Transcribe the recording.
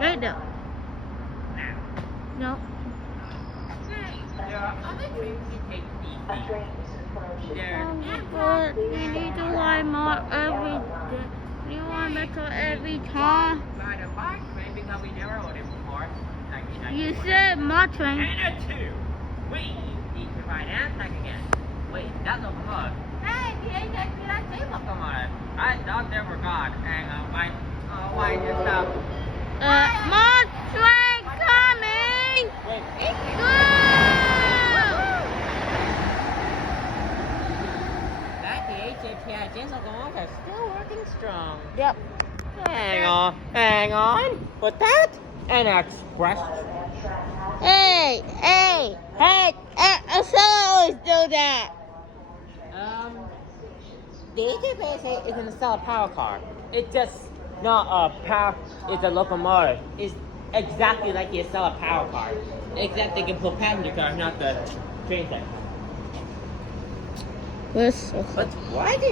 Right there. No. There are other trains you take easy. But you need to lie more every day. You want better every time. Ride a bike train because we never rode it before. You said my train. And a two. We need to ride Aztec again. Wait, that's locomotive. Hey, the Aztec did I say locomotive? I thought they were gone. Hang on, why just stop? More train coming. Wait, Go! that the HAPIG's locomotive is still working strong. Yep. Hang on. What's that? An express. Hey! I always do that. The HAPIG is gonna sell a power car. It's just not a power. It's a locomotive. It's exactly like you sell a power car, except they can pull passenger cars, not the train set. We're so But why did